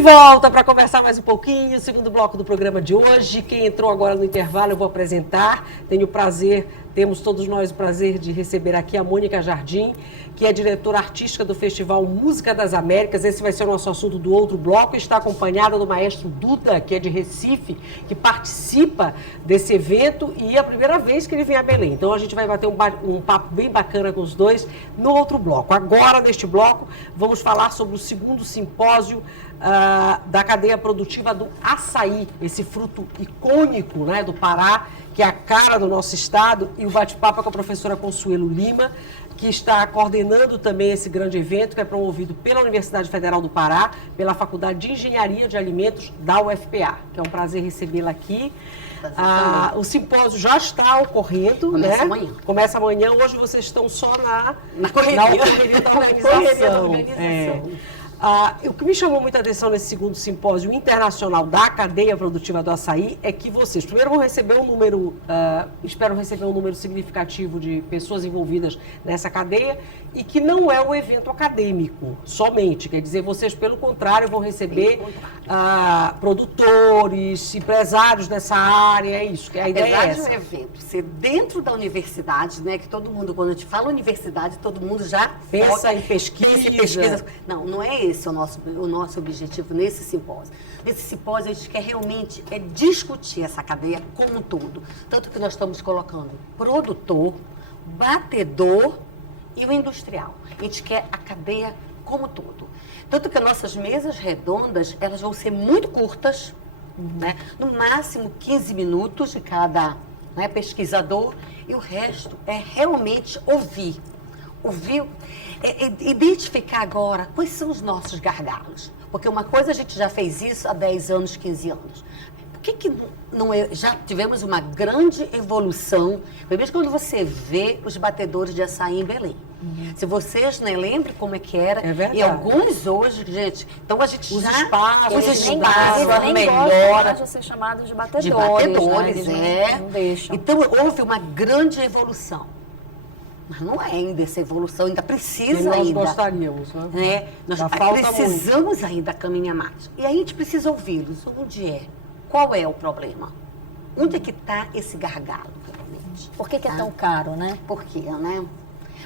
volta para conversar mais um pouquinho, o segundo bloco do programa de hoje. Quem entrou agora no intervalo eu vou apresentar. Temos todos nós o prazer de receber aqui a Mônica Jardim, que é diretora artística do Festival Música das Américas. Esse vai ser o nosso assunto do outro bloco. Está acompanhada do maestro Duda, que é de Recife, que participa desse evento e é a primeira vez que ele vem a Belém. Então a gente vai bater um papo bem bacana com os dois no outro bloco. Agora, neste bloco, vamos falar sobre o segundo simpósio da cadeia produtiva do açaí, esse fruto icônico, né, do Pará, que é a cara do nosso estado, e o bate-papo com a professora Consuelo Lima, que está coordenando também esse grande evento, que é promovido pela Universidade Federal do Pará, pela Faculdade de Engenharia de Alimentos da UFPA, que é um prazer recebê-la aqui. O simpósio já está ocorrendo, Começa né? amanhã. Começa amanhã. Hoje vocês estão só na correria da organização. O que me chamou muita atenção nesse segundo simpósio internacional da cadeia produtiva do açaí é que vocês, primeiro, vão receber um número, esperam receber um número significativo de pessoas envolvidas nessa cadeia e que não é um evento acadêmico somente. Quer dizer, vocês, pelo contrário, vão receber produtores, empresários dessa área, é isso, que a ideia é essa. Apesar de um evento ser dentro da universidade, né, que todo mundo, quando a gente fala universidade, todo mundo já pensa em pesquisa. Não, não é esse o nosso objetivo nesse simpósio. Nesse simpósio, a gente quer realmente discutir essa cadeia como um todo. Tanto que nós estamos colocando produtor, batedor e o industrial. A gente quer a cadeia como um todo. Tanto que as nossas mesas redondas, elas vão ser muito curtas, né? No máximo 15 minutos de cada, né, pesquisador, e o resto é realmente ouvir, identificar agora quais são os nossos gargalos. Porque uma coisa a gente já fez isso há 10 anos, 15 anos. Por que não é, já tivemos uma grande evolução, mesmo quando você vê os batedores de açaí em Belém. Se vocês lembram como é que era, e alguns hoje, gente, então a gente os já... espaços, eles nem melhora de ser chamados de batedores, né? Não deixam. Então houve uma grande evolução. Mas não é ainda essa evolução, ainda precisa nós gostaríamos, né? Nós precisamos ainda caminhar mais. E aí a gente precisa ouvi-los. Onde é? Qual é o problema? Onde é que está esse gargalo, realmente? Por que é tão caro, né? Por quê, né?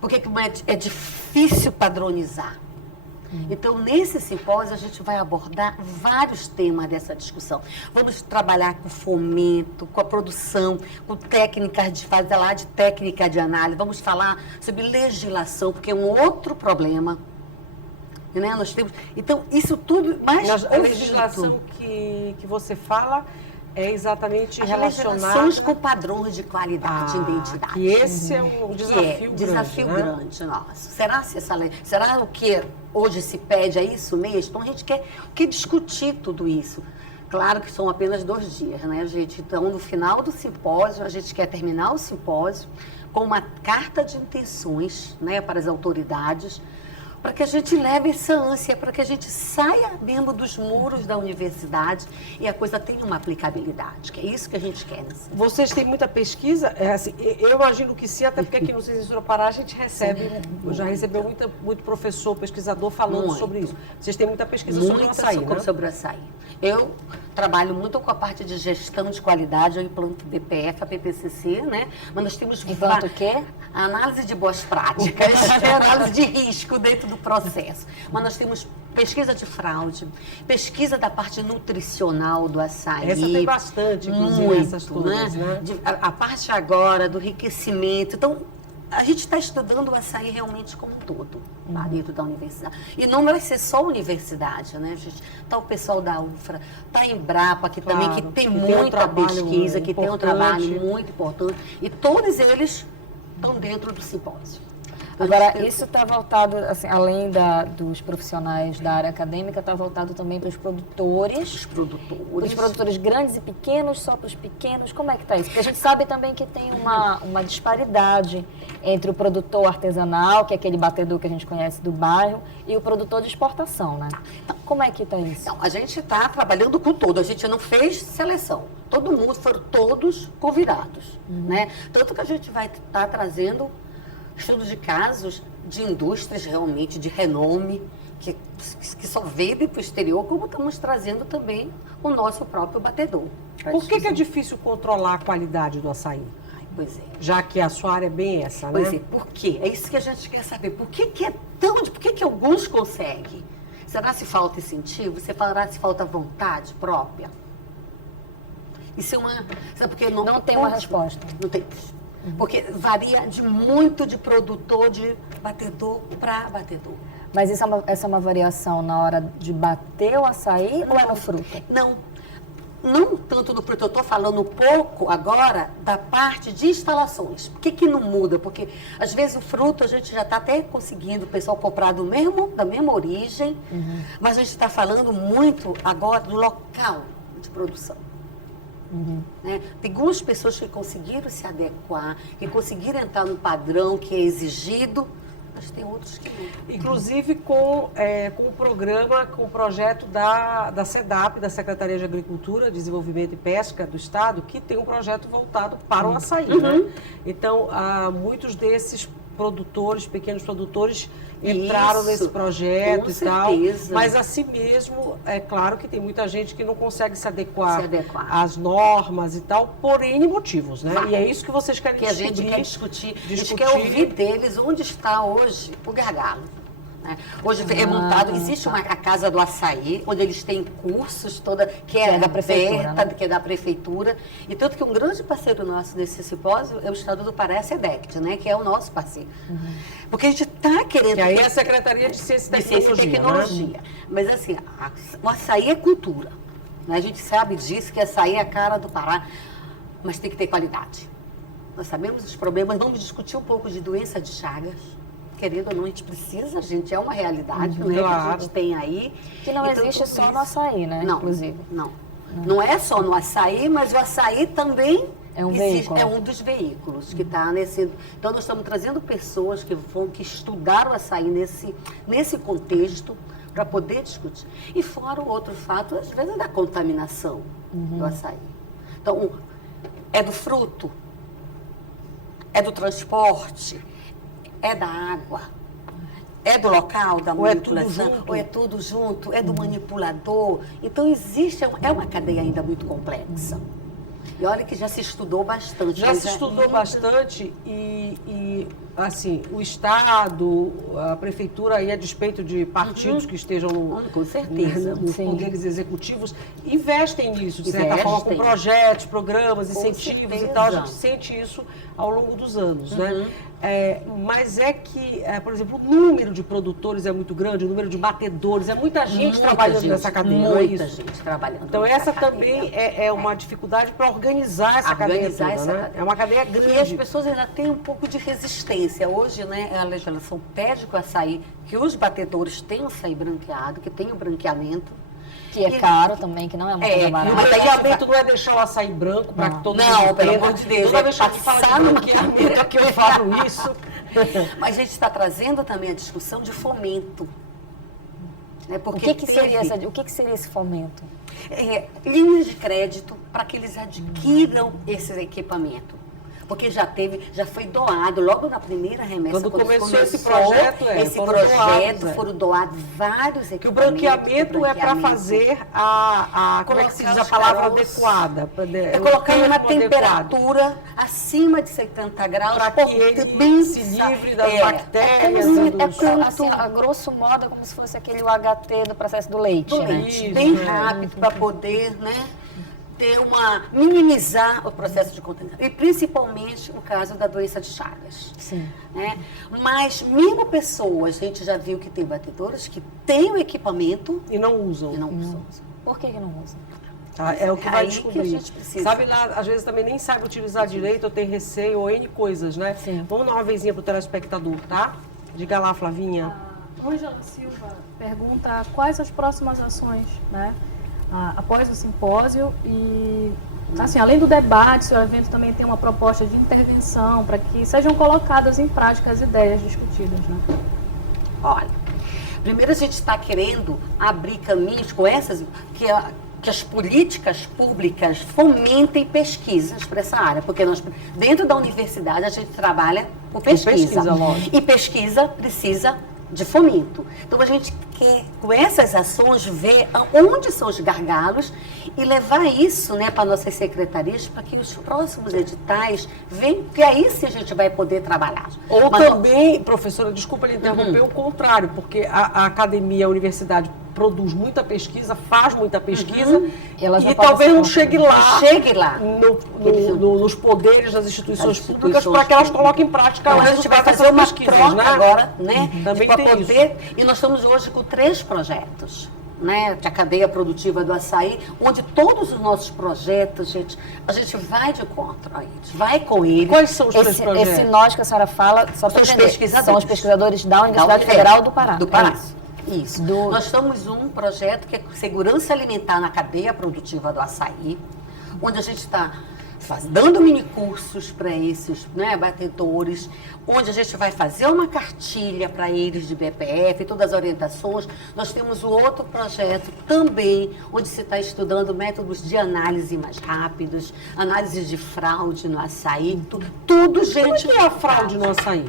Porque é difícil padronizar. Então, nesse simpósio, a gente vai abordar vários temas dessa discussão. Vamos trabalhar com fomento, com a produção, com técnicas de técnica de análise. Vamos falar sobre legislação, porque é um outro problema. Né? Nós temos, então, isso tudo... A legislação que você fala é exatamente relacionada... com padrões de qualidade e identidade. E esse é um desafio grande, nosso. Será o que hoje se pede é isso mesmo? Então, a gente quer discutir tudo isso. Claro que são apenas 2 dias, né, gente? Então, no final do simpósio, a gente quer terminar o simpósio com uma carta de intenções, né, para as autoridades, para que a gente leve essa ânsia, para que a gente saia mesmo dos muros da universidade e a coisa tenha uma aplicabilidade, que é isso que a gente quer. Vocês têm muita pesquisa? Assim, eu imagino que sim, até porque aqui no Ciências do Pará a gente recebe, já recebeu muito professor, pesquisador falando sobre isso. Vocês têm muita pesquisa sobre o açaí, né? Sobre o açaí. Eu trabalho muito com a parte de gestão de qualidade, eu implanto BPF, a PPCC, né? Mas nós temos... Implanto o quê? Análise de boas práticas, análise de risco dentro do processo. Mas nós temos pesquisa de fraude, pesquisa da parte nutricional do açaí. Essa tem bastante, inclusive, essas coisas, né? A parte agora do enriquecimento. Então, a gente está estudando o açaí realmente como um todo, lá dentro da universidade. E não vai ser só a universidade, né, gente? Está o pessoal da UFRA, está a Embrapa, que também que tem muita pesquisa, que tem um trabalho muito importante. E todos eles estão dentro do simpósio. Agora, isso está voltado, assim, além dos profissionais da área acadêmica, está voltado também para os produtores. Os produtores grandes e pequenos, só para os pequenos. Como é que está isso? Porque a gente sabe também que tem uma disparidade entre o produtor artesanal, que é aquele batedor que a gente conhece do bairro, e o produtor de exportação, né? Então, como é que está isso? Então, a gente está trabalhando com todo. A gente não fez seleção. Todo mundo, foram todos convidados, né? Tanto que a gente vai estar trazendo estudos de casos de indústrias realmente de renome, que só vende para o exterior, como estamos trazendo também o nosso próprio batedor. Por que é difícil controlar a qualidade do açaí? Pois é. Já que a sua área é bem essa, né? Pois é, por quê? É isso que a gente quer saber. Por que é tão... Por que alguns conseguem? Será se falta incentivo? Você falará se falta vontade própria? Isso é uma... Sabe porque não tem uma resposta. Não tem. Porque varia muito de produtor, de batedor para batedor. Mas essa é uma variação na hora de bater o açaí ou é no fruto? Não tanto no fruto. Eu estou falando um pouco agora da parte de instalações. Por que não muda? Porque às vezes o fruto a gente já está até conseguindo o pessoal comprar da mesma origem, mas a gente está falando muito agora do local de produção. Né? Tem algumas pessoas que conseguiram se adequar, que conseguiram entrar no padrão que é exigido, mas tem outros que não. Inclusive com o programa, com o projeto da SEDAP, da Secretaria de Agricultura, Desenvolvimento e Pesca do Estado, que tem um projeto voltado para o açaí. Né? Então, muitos desses produtores, pequenos produtores, entraram nesse projeto e tal. Mas assim mesmo, é claro que tem muita gente que não consegue se adequar às normas e tal, por N motivos, né? E é isso que vocês querem discutir. Que a gente quer discutir. A gente quer ouvir deles onde está hoje o gargalo. Né? Hoje é montado, existe a Casa do Açaí, onde eles têm cursos, que é da prefeitura, né? Que é da prefeitura. E tanto que um grande parceiro nosso nesse simpósio é o Estado do Pará, a SEDECT, né? Que é o nosso parceiro. Porque a gente está querendo... Que aí é a Secretaria de Ciência e Tecnologia. Né? Mas assim, o açaí é cultura. Né? A gente sabe disso, que açaí é a cara do Pará, mas tem que ter qualidade. Nós sabemos os problemas, vamos discutir um pouco de doença de Chagas. Querendo ou não, a gente precisa, gente, é uma realidade, né, que a gente tem aí. Que não existe só no açaí, né, não, inclusive. Não é só no açaí, mas o açaí também é um veículo. É um dos veículos que está nesse... Então, nós estamos trazendo pessoas que estudaram o açaí nesse contexto para poder discutir. E fora o outro fato, às vezes, é da contaminação do açaí. Então, é do fruto, é do transporte, é da água, é do local, da manipulação, ou é tudo junto, é do manipulador. Então, é uma cadeia ainda muito complexa. E olha que já se estudou bastante. Já se estudou bastante e, assim, o Estado, a Prefeitura, aí, a despeito de partidos que estejam com certeza, nos poderes executivos, investem nisso, de certa forma, com projetos, programas, incentivos e tal. A gente sente isso ao longo dos anos, né? Mas que, por exemplo, o número de produtores é muito grande, o número de batedores, muita gente trabalhando nessa cadeia. Muita gente trabalhando. Então, essa também é uma dificuldade para organizar essa cadeia toda, né? É uma cadeia grande. E as pessoas ainda têm um pouco de resistência. Hoje, né, a legislação pede com o açaí que os batedores tenham açaí branqueado, que tenham branqueamento. Que é caro também, que não é uma coisa barata. E o branqueamento não é deixar o açaí branco para que todo mundo entenda. Não, pelo amor de Deus. Toda vez que a gente fala de branqueamento, que eu falo isso. Mas a gente está trazendo também a discussão de fomento. Porque o que seria esse fomento? Linhas de crédito para que eles adquiram esses equipamentos. Porque já foi doado, logo na primeira remessa. Quando começou esse projeto, foram doados vários equipamentos. Que o branqueamento é para fazer como é que se diz a palavra adequada? É colocar uma temperatura acima de 70 graus. Para que ele se livre das bactérias. A grosso modo, é como se fosse aquele UHT do processo do leite. Isso, bem rápido, para poder, né? minimizar o processo de contaminação. E principalmente o caso da doença de Chagas. Sim. Né? Mas mesmo pessoas, a gente já viu que tem batedoras que têm o equipamento e não usam. Por que não usam? É o que vai descobrir. Que a gente precisa. Sabe lá, às vezes também nem sabe utilizar direito, ou tem receio, ou N coisas, né? Sim. Vamos dar uma vezinha pro telespectador, tá? Diga lá, Flavinha. Ângela Silva pergunta quais as próximas ações, né? Após o simpósio e, assim, além do debate, o evento também tem uma proposta de intervenção para que sejam colocadas em prática as ideias discutidas, né? Olha, primeiro a gente está querendo abrir caminhos com essas, que as políticas públicas fomentem pesquisas para essa área, porque nós, dentro da universidade, a gente trabalha com pesquisa. E pesquisa precisa de fomento. Então, a gente quer, com essas ações, ver onde são os gargalos e levar isso, né, para nossas secretarias, para que os próximos editais venham, porque aí sim a gente vai poder trabalhar. Ou Mas também, professora, desculpa lhe interromper, o contrário, porque a academia, a universidade produz muita pesquisa, faz muita pesquisa, Elas não e podem talvez ser não chegue lá, chegue lá. nos poderes das instituições Das públicas instituições para que elas públicas. coloquem em prática Então, o a gente vai resultado fazer uma dessas pesquisas, troca né? agora, né? Também Para tem poder. E nós estamos hoje com 3 projetos, né? De a cadeia produtiva do açaí, onde todos os nossos projetos, gente, a gente vai de encontro a eles, vai com eles. Quais são os 3 projetos? Esse nós que a senhora fala, só para São os entender, pesquisadores. são os pesquisadores da Universidade Da Federal do Pará. Do Pará. É isso. Isso. Do- Nós temos um projeto que é segurança alimentar na cadeia produtiva do açaí, onde a gente está dando mini cursos para esses, né, batedores, onde a gente vai fazer uma cartilha para eles de BPF, todas as orientações. Nós temos um outro projeto também, onde se está estudando métodos de análise mais rápidos, análise de fraude no açaí, tudo, gente. Como é que é a fraude no açaí?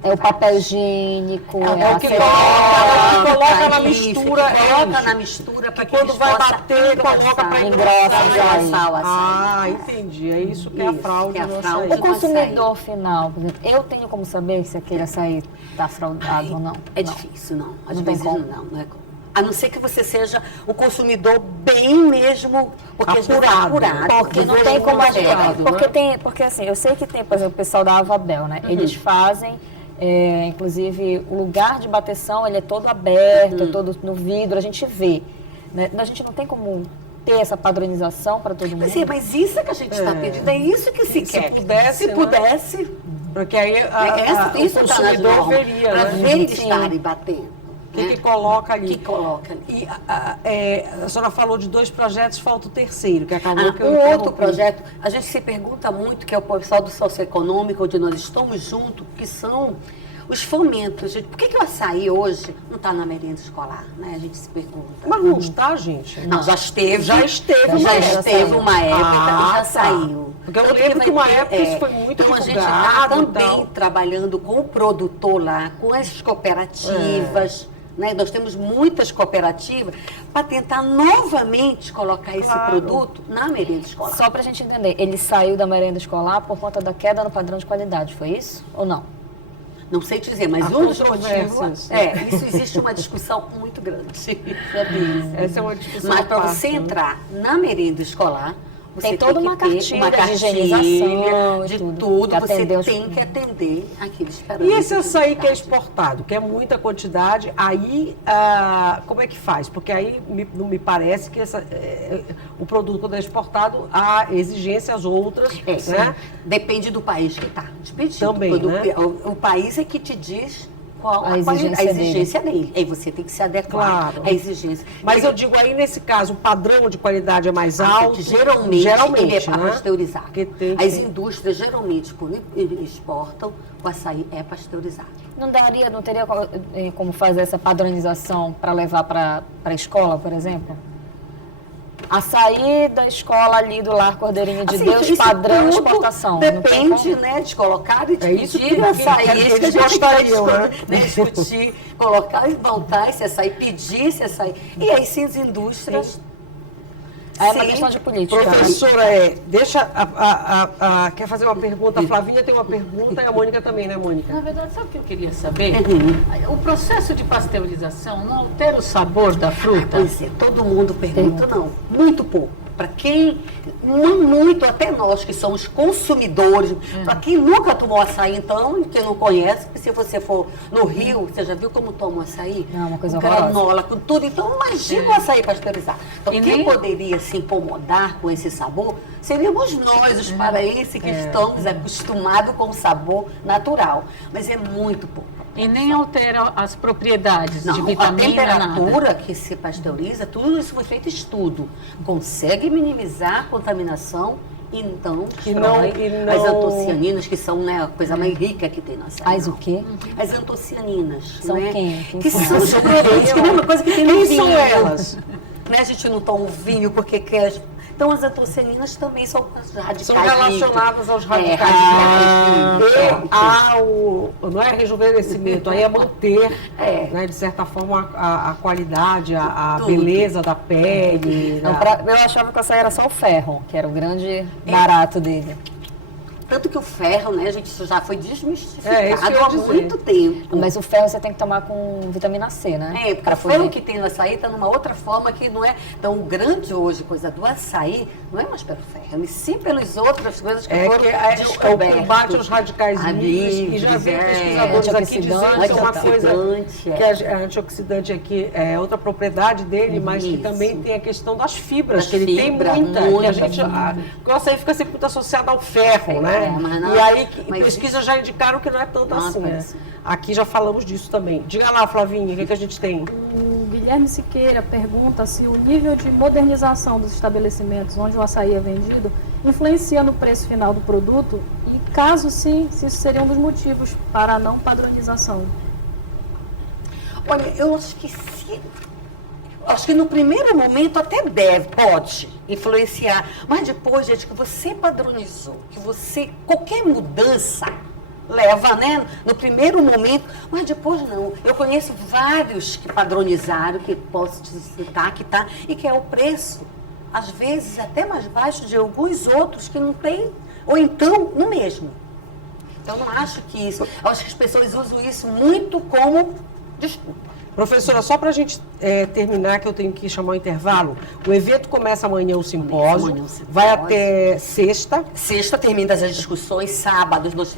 É o papel higiênico, É a o que cerâmica. coloca na mistura, coloca na mistura para que quando eles vai possam bater, coloca para engrossar engrossar o açaí. Ah, entendi. É isso que é a Isso, fraude que é a no fraude. açaí. O consumidor final, por exemplo, eu tenho como saber se aquele açaí está fraudado ou não? É Não. difícil, não. Às Não tem vezes como. não é como. A não ser que você seja o consumidor bem mesmo, porque às vezes é apurado. Porque não tem como a gente. apurado, né? Porque assim, eu sei que tem, por exemplo, o pessoal da Avabel, né? Eles fazem, inclusive, o lugar de bateção, ele é todo aberto, é todo no vidro, a gente vê. Né? A gente não tem como ter essa padronização para todo mundo. Mas isso é que a gente está pedindo, é isso que se Se quer. pudesse, se né? pudesse, Porque aí o isso está nas consumidor normas, veria, para né? ver eles Sim. estarem batendo. O que coloca ali. Que coloca ali. E a senhora falou de 2 projetos, falta o terceiro, que acabou que eu Um outro interrompi. projeto, a gente se pergunta muito, que é o pessoal do socioeconômico, onde nós estamos juntos, que são os fomentos. Gente, por que o açaí hoje não está na merenda escolar? Né? A gente se pergunta. Mas não está, gente. Não, já esteve. Já esteve uma já época. esteve uma época e já tá. saiu. Porque eu Tanto lembro que uma vai ter- época isso foi muito Então a gente divulgado está e também tal. trabalhando com o produtor lá, com as cooperativas. Né? Nós temos muitas cooperativas para tentar novamente colocar esse produto na merenda escolar. Só para a gente entender, ele saiu da merenda escolar por conta da queda no padrão de qualidade, foi isso ou não? Não sei te dizer, mas Há um dos controvérsias. motivos... Isso existe uma discussão muito grande sobre isso. Essa é uma discussão Mas à para parte, você né? entrar na merenda escolar, você Tem toda que uma ter cartilha de higienização e de tudo, tudo. que Você atender os- tem que atender aqueles E parâmetros. esse açaí que é de exportado, que é muita quantidade, aí como é que faz? Porque aí não me parece que o produto quando é exportado, há exigências outras, qualidade. né? Depende do país que está expedindo. Também, Quando né? o país é que te diz qual A a exigência exigência dele. Aí você tem que se adequar Claro. à exigência. Mas eu digo aí, nesse caso, o padrão de qualidade é mais alto? Geralmente ele é né? pasteurizado. Porque tem As que- indústrias, geralmente, quando exportam, o açaí é pasteurizado. Não teria como fazer essa padronização para levar para a escola, por exemplo? Açaí da escola ali do Lar Cordeirinho de Assim, Deus, isso padrão tudo exportação. Não tem Depende, como? né, de colocar e de É isso pedir que açaí. eles Isso que a gente vai gostariam, né? discutir, colocar e voltar esse açaí, pedir esse açaí. E aí sim as indústrias... Aí é uma sim, questão de política. Professora, quer fazer uma pergunta? A Flavinha tem uma pergunta e a Mônica também, né, Mônica? Na verdade, sabe o que eu queria saber? O processo de pasteurização não altera o sabor da fruta? Pois é, todo mundo pergunta, não. Muito pouco. Para quem, não muito, até nós que somos consumidores, para quem nunca tomou açaí, então, quem não conhece, porque se você for no Rio, você já viu como toma o açaí? Não, uma coisa com horrorosa. granola, com tudo. Então, imagina o açaí pasteurizado. Então, E quem nem- poderia se incomodar com esse sabor seríamos nós, os paraenses, que estamos acostumados com o sabor natural. Mas é muito pouco. E nem altera as propriedades de Não, a vitamina, nada. temperatura que se pasteuriza, tudo isso foi feito estudo. Consegue minimizar a contaminação e então destrói as antocianinas, que são, né, a coisa mais rica que tem na açaí. As o quê? As antocianinas. São né? quem? Quem Que são? são os produtos, que é a mesma coisa que tem no Quem vinho. são elas? Né, a gente não toma o vinho porque quer Então, as antocianinas também são as radicais São relacionadas aos radicais não é rejuvenescimento, aí é manter, né, de certa forma, a qualidade, a beleza da pele. Não, eu achava que essa era só o ferro, que era o grande barato dele. Tanto que o ferro, né, gente, isso já foi isso desmistificado que eu ia há dizer. muito tempo. Mas o ferro você tem que tomar com vitamina C, né? Porque Pra o ferro poder- que tem no açaí está numa outra forma que não é. Então, o grande hoje, coisa do açaí, não é mais pelo ferro, e sim pelas outras coisas que foram É o descobertas. combate aos radicais livres, e já vi pesquisadores aqui dizendo que é uma coisa que é antioxidante aqui, é outra propriedade dele, mas que Isso. também tem a questão das fibras, Das que ele fibras, tem muita, que a muita gente, o açaí fica sempre muito associado ao ferro, né? mas não- E aí, mas pesquisas já indicaram que não é tanto Não, assim, né? parece. Aqui já falamos disso também. Diga lá, Flavinha, o que a gente tem? O Guilherme Siqueira pergunta se o nível de modernização dos estabelecimentos onde o açaí é vendido influencia no preço final do produto e, caso sim, se isso seria um dos motivos para a não padronização. Olha, eu acho que acho que no primeiro momento até pode influenciar, mas depois, gente, que você padronizou, que você, qualquer mudança leva, né, no primeiro momento, mas depois não. Eu conheço vários que padronizaram, que posso te citar, que tá, e que é o preço, às vezes até mais baixo de alguns outros que não tem, ou então no mesmo. Então, eu não acho que isso, eu acho que as pessoas usam isso muito como desculpa. Professora, só para a gente terminar, que eu tenho que chamar o intervalo, o evento começa amanhã o simpósio, Amanhã o simpósio. vai até sexta. Sexta termina as discussões, sábados nós